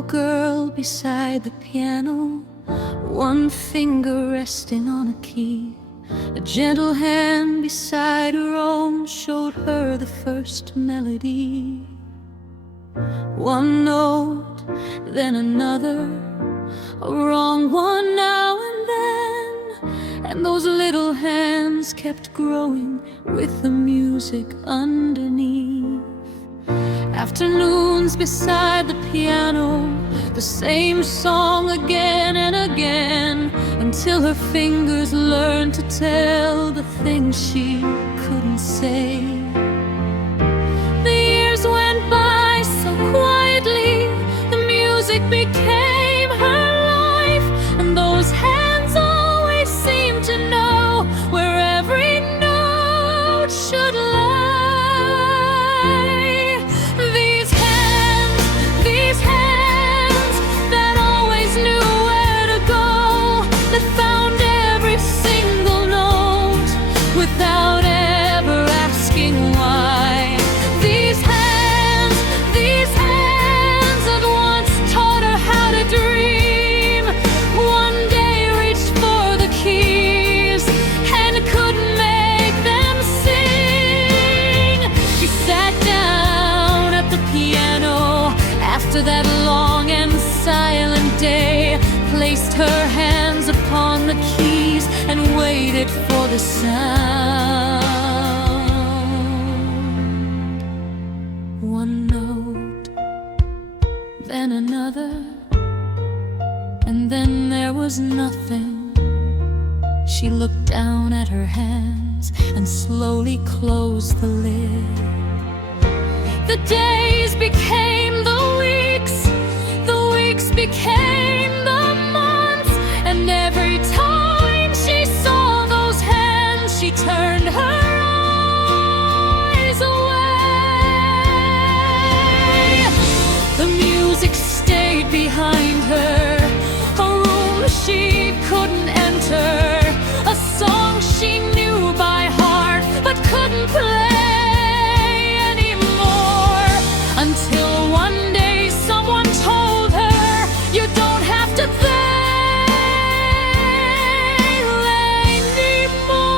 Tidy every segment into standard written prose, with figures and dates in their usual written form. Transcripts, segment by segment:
little girl beside the piano, one finger resting on a key. A gentle hand beside her own showed her the first melody. One note, then another, a wrong one now and then, and those little hands kept growing with the music underneath. Afternoons beside the piano, the same song again and again, until her fingers learned to tell the things she couldn't say. The years went by so quietly, the music became her life, and those hands always seemed to know where every note should lie. These hands that always knew where to go, that found every single note without ever asking why. These hands that once taught her how to dream, one day reached for the keys and couldn't make them sing. She sat down at the piano after that long and silent day, placed her hands upon the keys and waited for the sound. One note, then another, and then there was nothing. She looked down at her hands and slowly closed the lid. The days became the weeks became the months, and every time she saw those hands, she turned her eyes away. The music stayed behind her, a room she couldn't enter, a song she knew by heart but couldn't play anymore, until one day someone told her, you don't have to fail anymore.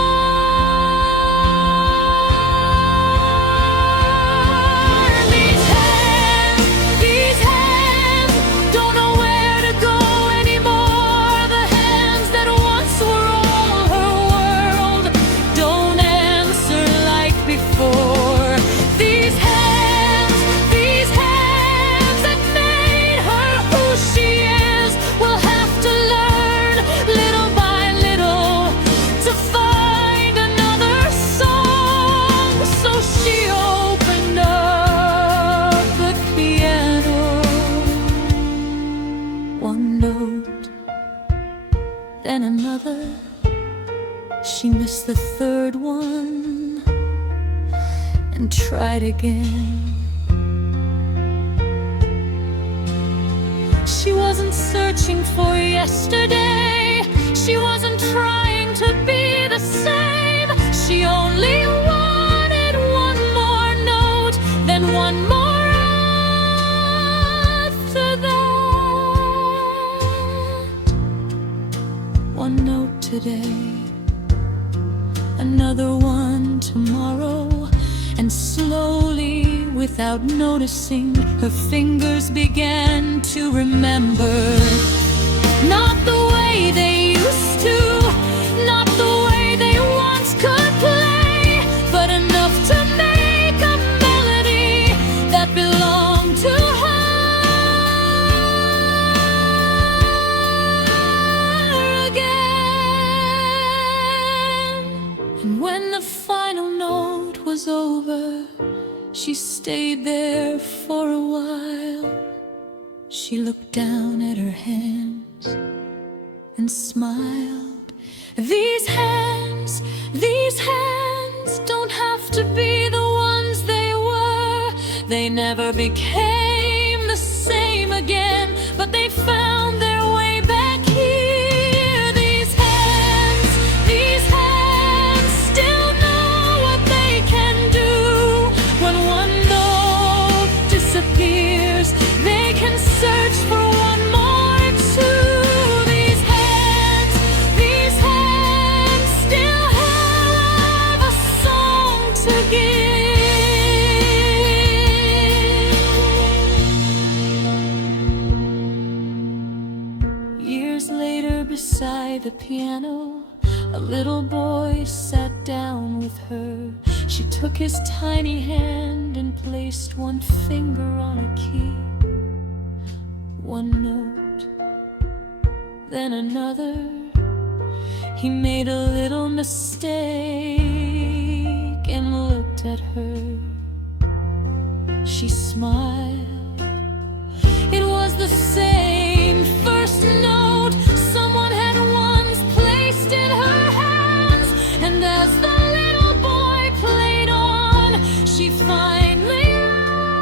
These hands don't know where to go anymore. The hands that once were all her world don't answer like before. These hands that made her who she is will have to learn little by little to find another song. So she opened up the piano. One note, then another. She missed the third one and tried again. She wasn't searching for yesterday, she wasn't trying to be the same. She only wanted one more note, then one more after that. One note today, another one tomorrow, and slowly, without noticing, her fingers began to remember. Not the way they used to, not the way they once could play, but enough to make a melody that belonged to her again. And when the final note was over, she stayed there for a while. She looked down at her hands and smiled. These hands don't have to be the ones they were. They never became the same again, but they found their way back here. These hands still know what they can do. When one note disappears, they can search for her beside the piano. A little boy sat down with her. She took his tiny hand and placed one finger on a key. One note, then another. He made a little mistake and looked at her. She smiled. It was the same first note someone had once placed in her hands. And as the little boy played on, she finally learned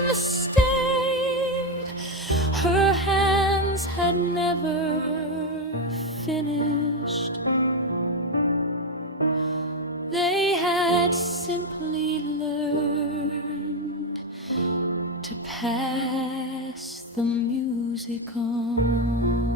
and stayed. Her hands had never finished. They had simply learned to pass the music on.